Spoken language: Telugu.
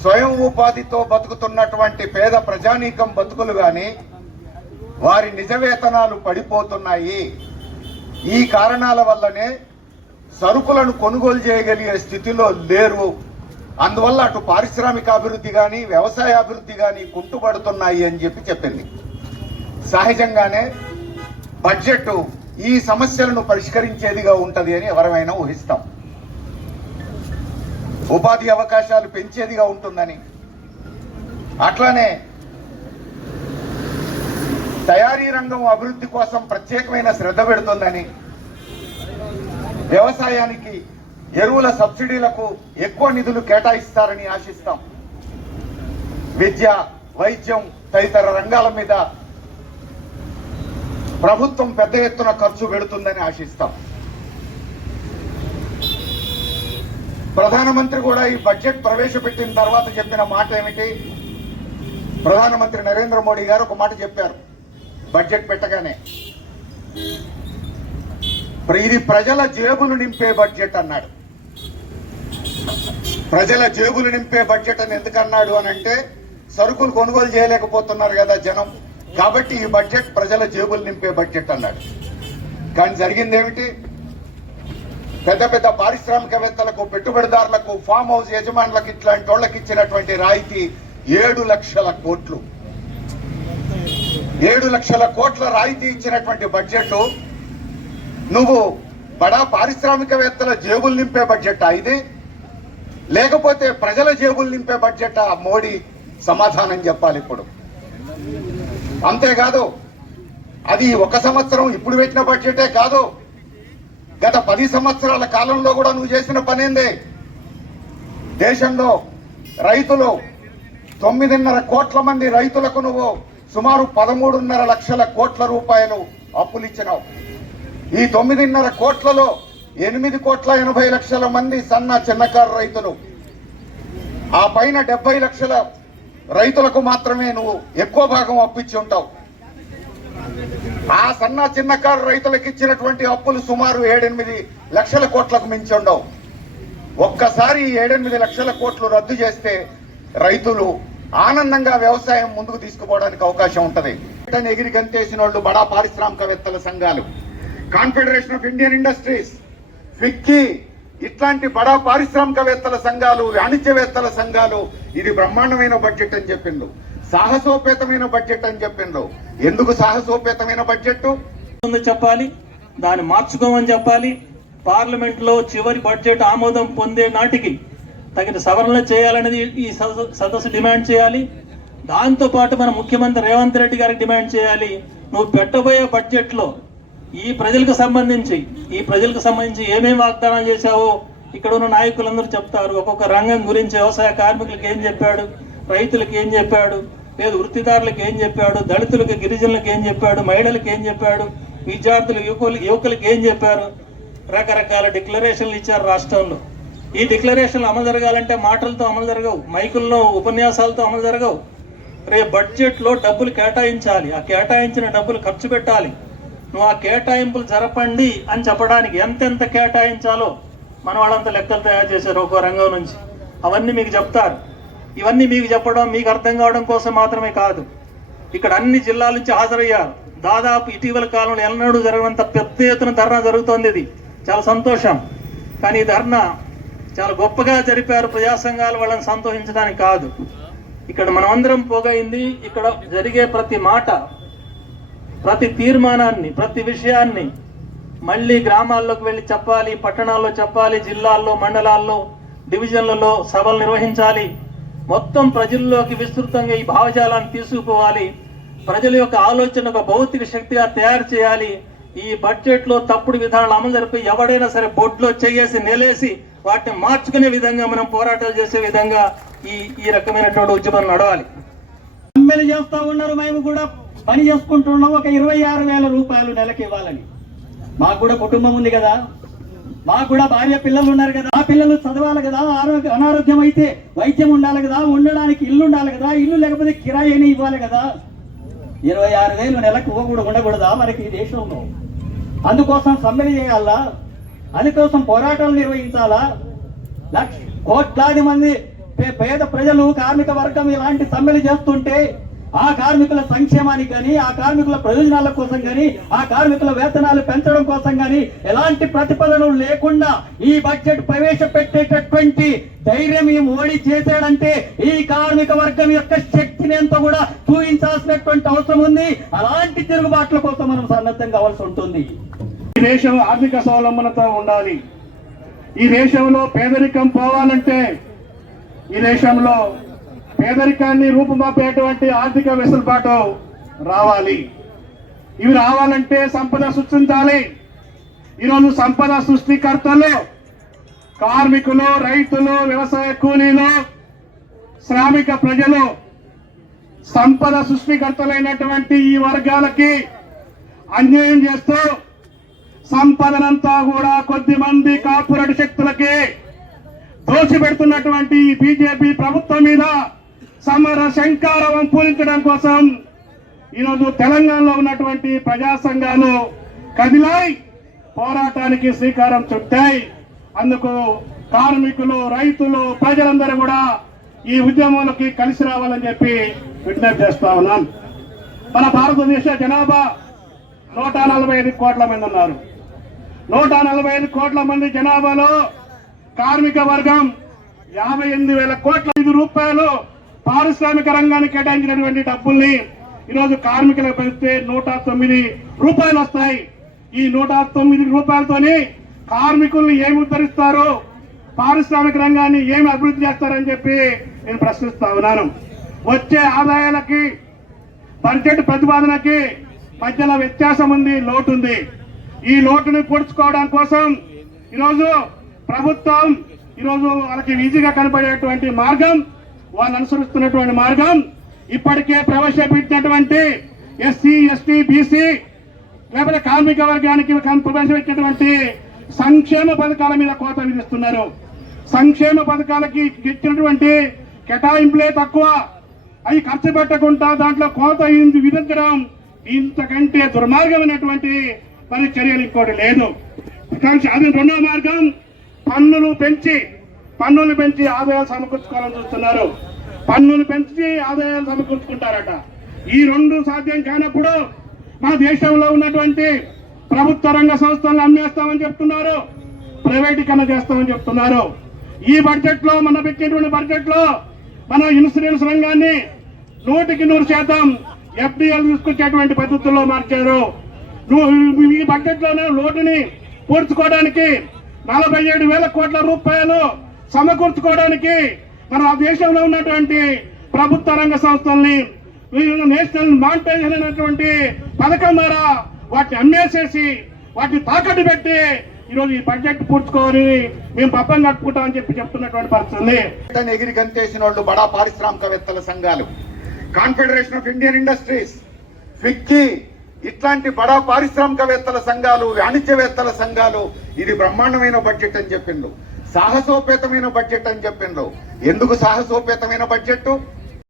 స్వయం ఉపాధితో బతుకుతున్నటువంటి పేద ప్రజానీకం బతుకులు గాని వారి నిజవేతనాలు పడిపోతున్నాయి. ఈ కారణాల వల్లనే సరుకులను కొనుగోలు చేయగలిగే స్థితిలో లేరు. అందువల్ల అటు పారిశ్రామిక అభివృద్ధి కానీ వ్యవసాయ అభివృద్ధి కానీ కుంటుపడుతున్నాయి అని చెప్పి చెప్పింది. సహజంగానే బడ్జెట్ ఈ సమస్యలను పరిష్కరించేదిగా ఉంటది అని ఎవరైనా ఊహిస్తాం. ఉపాధి అవకాశాలు పెంచేదిగా ఉంటుందని. అట్లానే తయారీ రంగం అభివృద్ధి కోసం ప్రత్యేకమైన శ్రద్ధ పెడుతుందని. వ్యవసాయానికి ఎరువుల సబ్సిడీలకు ఎక్కువ నిధులు కేటాయిస్తారని ఆశిస్తాం. విద్య వైద్యం తదితర రంగాల మీద ప్రభుత్వం పెద్ద ఎత్తున ఖర్చు పెడుతుందని ఆశిస్తాం. ప్రధానమంత్రి కూడా ఈ బడ్జెట్ ప్రవేశపెట్టిన తర్వాత చెప్పిన మాట ఏమిటి? ప్రధానమంత్రి నరేంద్ర మోడీ గారు ఒక మాట చెప్పారు. బడ్జెట్ పెట్టగానే. ఇది ప్రజల జేబులు నింపే బడ్జెట్ అన్నాడు. ప్రజల జేబులు నింపే బడ్జెట్ అని ఎందుకన్నాడు అని అంటే సరుకులు కొనుగోలు చేయలేకపోతున్నారు కదా జనం. కాబట్టి ఈ బడ్జెట్ ప్రజల జేబులు నింపే బడ్జెట్ అన్నాడు. కానీ జరిగింది ఏమిటి? పెద్ద పెద్ద పారిశ్రామికవేత్తలకు పెట్టుబడిదారులకు ఫామ్ హౌస్ యజమానులకు ఇట్లాంటి వాళ్ళకి ఇచ్చినటువంటి రాయితీ ఏడు లక్షల కోట్లు. ఏడు లక్షల కోట్ల రాయితీ ఇచ్చినటువంటి బడ్జెట్ నువ్వు బడా పారిశ్రామికవేత్తల జేబులు నింపే బడ్జెట్ ఇది? లేకపోతే ప్రజల జేబులు నింపే బడ్జెట్? మోడీ సమాధానం చెప్పాలి ఇప్పుడు. అంతేకాదు అది ఒక సంవత్సరం ఇప్పుడు పెట్టిన బడ్జెటే కాదు. గత పది సంవత్సరాల కాలంలో కూడా నువ్వు చేసిన పనేందే దేశంలో రైతులు తొమ్మిదిన్నర కోట్ల మంది రైతులకు నువ్వు సుమారు పదమూడున్నర లక్షల కోట్ల రూపాయలు అప్పులు ఇచ్చినావు ఈ తొమ్మిదిన్నర కోట్లలో ఎనిమిది కోట్ల ఎనభై లక్షల మంది సన్న చిన్నకారు రైతులు. ఆ పైన డెబ్బై లక్షల రైతులకు మాత్రమే నువ్వు ఎక్కువ భాగం అప్పిచ్చి ఉంటావు. ఆ సన్న చిన్నకారు రైతులకు ఇచ్చినటువంటి అప్పులు సుమారు ఏడెనిమిది లక్షల కోట్లకు మించి ఉండవు. ఒక్కసారి ఏడెనిమిది లక్షల కోట్లు రద్దు చేస్తే రైతులు ఆనందంగా వ్యవసాయం ముందుకు తీసుకుపోవడానికి అవకాశం ఉంటది. ఎగిరి గంతేసిన వాళ్ళు బడా పారిశ్రామికవేత్తల సంఘాలు confederation of Indian industries FICCI ఇట్లాంటి బడా పారిశ్రామికవేత్తల సంఘాలు వాణిజ్యవేత్తల సంఘాలు ఇది బ్రహ్మాండమైన బడ్జెట్ అని చెప్పిండు సాహసోపేతమైన బడ్జెట్ అని చెప్పిండు ఎందుకు సాహసోపేతమైన బడ్జెట్ చెప్పాలి. దాన్ని మార్చుకోమని చెప్పాలి. పార్లమెంట్లో చివరి బడ్జెట్ ఆమోదం పొందే నాటికి తగిన సవరణలు చేయాలనేది ఈ సదస్సు సదస్సు డిమాండ్ చేయాలి. దాంతో పాటు మన ముఖ్యమంత్రి రేవంత్ రెడ్డి గారికి డిమాండ్ చేయాలి. నువ్వు పెట్టబోయే బడ్జెట్లో ఈ ప్రజలకు సంబంధించి ఈ ప్రజలకు సంబంధించి ఏమేమి వాగ్దానాలు చేశావో ఇక్కడ ఉన్న నాయకులందరూ చెప్తారు. ఒక్కొక్క రంగం గురించి వ్యవసాయ కార్మికులకు ఏం చెప్పాడు? రైతులకు ఏం చెప్పాడు? లేదు వృత్తిదారులకు ఏం చెప్పాడు? దళితులకు గిరిజనులకు ఏం చెప్పాడు? మహిళలకు ఏం చెప్పాడు? విద్యార్థులు యువకులు యువకులకు ఏం చెప్పారు? రకరకాల డిక్లరేషన్లు ఇచ్చారు రాష్ట్రంలో. ఈ డిక్లరేషన్లు అమలు జరగాలంటే మాటలతో అమలు జరగవు మైకుల్లో ఉపన్యాసాలతో అమలు జరగవు. రేపు బడ్జెట్లో డబ్బులు కేటాయించాలి. ఆ కేటాయించిన డబ్బులు ఖర్చు పెట్టాలి. నువ్వు ఆ కేటాయింపులు జరపండి అని చెప్పడానికి ఎంతెంత కేటాయించాలో మన వాళ్ళంతా లెక్కలు తయారు చేశారు ఒక్కో రంగం నుంచి. అవన్నీ మీకు చెప్తారు. ఇవన్నీ మీకు చెప్పడం మీకు అర్థం కావడం కోసం మాత్రమే కాదు. ఇక్కడ అన్ని జిల్లాల నుంచి హాజరయ్యారు. దాదాపు ఇటీవల కాలంలో ఎన్నడూ జరగనంత పెద్ద ఎత్తున ధర్నా జరుగుతోంది ఇది. చాలా సంతోషం. కానీ ఈ ధర్నా చాలా గొప్పగా జరిపారు ప్రజా సంఘాలు వాళ్ళని సంతోషించడానికి కాదు. ఇక్కడ మనమందరం పోగైంది. ఇక్కడ జరిగే ప్రతి మాట ప్రతి తీర్మానాన్ని ప్రతి విషయాన్ని మళ్ళీ గ్రామాల్లోకి వెళ్ళి చెప్పాలి పట్టణాల్లో చెప్పాలి జిల్లాల్లో మండలాల్లో డివిజన్లలో సభలు నిర్వహించాలి. మొత్తం ప్రజల్లోకి విస్తృతంగా ఈ భావజాలాన్ని తీసుకుపోవాలి. ప్రజల యొక్క ఆలోచన ఒక భౌతిక శక్తిగా తయారు చేయాలి. ఈ బడ్జెట్లో తప్పుడు విధానాలు అమలు జరిపి ఎవడైనా సరే బొడ్లో చేసి నెలేసి వాటిని మార్చుకునే విధంగా మనం పోరాటాలు చేసే విధంగా ఈ ఈ రకమైనటువంటి ఉద్యమం నడవాలి. ఎమ్మెల్యే చేస్తా ఉన్నారు మేము కూడా పని చేసుకుంటున్నాం. ఒక ఇరవై ఆరు వేల రూపాయలు నెలకి ఇవ్వాలని. మాకు కూడా కుటుంబం ఉంది కదా. మాకు కూడా భార్య పిల్లలు ఉన్నారు కదా ఆ పిల్లలు చదవాలి కదా ఆరోగ్య అనారోగ్యం అయితే వైద్యం ఉండాలి కదా ఉండడానికి ఇల్లు ఉండాలి కదా ఇల్లు లేకపోతే కిరాయి అయినా ఇవ్వాలి కదా. ఇరవై ఆరు వేలు నెలకు ఇవ్వకూడదు ఉండకూడదా? మనకి ఈ దేశంలో. అందుకోసం సమ్మెలు చేయాలా? అందుకోసం పోరాటాలు నిర్వహించాలా? లక్ష కోట్లాది మంది పేద ప్రజలు కార్మిక వర్గం ఇలాంటి సమ్మెలు చేస్తుంటే ఆ కార్మికుల సంక్షేమానికి కానీ ఆ కార్మికుల ప్రయోజనాల కోసం కానీ ఆ కార్మికుల వేతనాలు పెంచడం కోసం కానీ ఎలాంటి ప్రతిపాదనలు లేకుండా ఈ బడ్జెట్ ప్రవేశపెట్టేటటువంటి ధైర్యం ఈ మోడీ చేశాడంటే ఈ కార్మిక వర్గం యొక్క శక్తిని ఎంతో కూడా చూపించాల్సినటువంటి అవసరం ఉంది. అలాంటి తిరుగుబాట్ల కోసం మనం సన్నద్ధం కావాల్సి ఉంటుంది. ఈ దేశం ఆర్థిక స్వావలంబనతో ఉండాలి. ఈ దేశంలో పేదరికం పోవాలంటే ఈ దేశంలో పేదరికాన్ని రూపుమాపేటువంటి ఆర్థిక వెసులుబాటు రావాలి. ఇవి రావాలంటే సంపద సృష్టించాలి. ఈరోజు సంపద సృష్టికర్తలు కార్మికులు రైతులు వ్యవసాయ కూలీలు శ్రామిక ప్రజలు సంపద సృష్టికర్తలైనటువంటి ఈ వర్గాలకి అన్యాయం చేస్తూ సంపదనంతా కూడా కొద్ది మంది కార్పొరేట్ శక్తులకి దోచిపెడుతున్నటువంటి ఈ బీజేపీ ప్రభుత్వం మీద సమర శంకారవం పూరించడం కోసం ఈరోజు తెలంగాణలో ఉన్నటువంటి ప్రజా సంఘాలు కదిలాయి. పోరాటానికి శ్రీకారం చుట్టాయి. అందుకు కార్మికులు రైతులు ప్రజలందరూ కూడా ఈ ఉద్యమంలోకి కలిసి రావాలని చెప్పి విజ్ఞప్తి చేస్తా ఉన్నాను మన భారతదేశ జనాభా నూట నలభై ఐదు కోట్ల మంది ఉన్నారు. నూట నలభై ఐదు కోట్ల మంది జనాభాలో కార్మిక వర్గం యాభై ఎనిమిది వేల కోట్ల ఐదు రూపాయలు పారిశ్రామిక రంగానికి కేటాయించినటువంటి డబ్బుల్ని ఈరోజు కార్మికులకు పెడితే నూట తొమ్మిది రూపాయలు వస్తాయి. ఈ నూట తొమ్మిది రూపాయలతోని కార్మికుల్ని ఏమి ఉద్ధరిస్తారు పారిశ్రామిక రంగాన్ని ఏమి అభివృద్ధి చేస్తారని చెప్పి నేను ప్రశ్నిస్తా ఉన్నాను. వచ్చే ఆదాయాలకి బడ్జెట్ ప్రతిపాదనకి మధ్యలో వ్యత్యాసం ఉంది లోటు ఉంది. ఈ లోటుని పూడ్చుకోవడం కోసం ఈరోజు ప్రభుత్వం ఈరోజు వాళ్ళకి ఈజీగా కనపడేటువంటి మార్గం వాళ్ళు అనుసరిస్తున్నటువంటి మార్గం ఇప్పటికే ప్రవేశపెట్టినటువంటి ఎస్సీ ఎస్టీ బీసీ లేకపోతే కార్మిక వర్గానికి ప్రవేశపెట్టినటువంటి సంక్షేమ పథకాల మీద కోత విధిస్తున్నారు. సంక్షేమ పథకాలకి ఇచ్చినటువంటి కేటాయింపులే తక్కువ. అవి ఖర్చు పెట్టకుండా దాంట్లో కోత విధించడం ఇంతకంటే దుర్మార్గమైనటువంటి మరి చర్యలు ఇంకోటి లేదు. కానీ అది రెండో మార్గం. పన్నులు పెంచి పన్నులు పెంచి ఆదాయాలు సమకూర్చుకోవాలని చూస్తున్నారు. పన్నులు పెంచి ఆదాయాలు సమకూర్చుకుంటారట. ఈ రెండు సాధ్యం కానప్పుడు మన దేశంలో ఉన్నటువంటి ప్రభుత్వ రంగ సంస్థలను అమ్మేస్తామని చెప్తున్నారు. ప్రైవేటీకరణ చేస్తామని చెప్తున్నారు. ఈ బడ్జెట్లో మన పెట్టినటువంటి బడ్జెట్లో మన ఇన్సూరెన్స్ రంగాన్ని నూటికి నూరు శాతం ఎఫ్డిఎల్ తీసుకొచ్చేటువంటి పద్ధతుల్లో మార్చారు. ఈ బడ్జెట్లోనే లోటుని పూడ్చుకోవడానికి నలభై ఏడు వేల కోట్ల రూపాయలు సమకూర్చుకోవడానికి మన దేశంలో ఉన్నటువంటి ప్రభుత్వ రంగ సంస్థల్ని నేషనల్ మానిటైజేషన్ అనేటువంటి పథకం ద్వారా వాటిని అమ్మేసేసి వాటిని తాకట్టు పెట్టి ఈరోజు ఈ బడ్జెట్ పూడ్చుకొని మేము పప్పం కట్టుకుంటామని చెప్పి చెప్తున్నటువంటి పరిస్థితి ఎగిరి గంతేసిన వాళ్ళు బడా పారిశ్రామికవేత్తల సంఘాలు. Confederation of Indian industries FICCI ఇట్లాంటి బడా పారిశ్రామికవేత్తల సంఘాలు వాణిజ్యవేత్తల సంఘాలు ఇది బ్రహ్మాండమైన బడ్జెట్ అని చెప్పిండు సాహసోపేతమైన బడ్జెట్ అని చెప్పిండ్రు. ఎందుకు సాహసోపేతమైన బడ్జెట్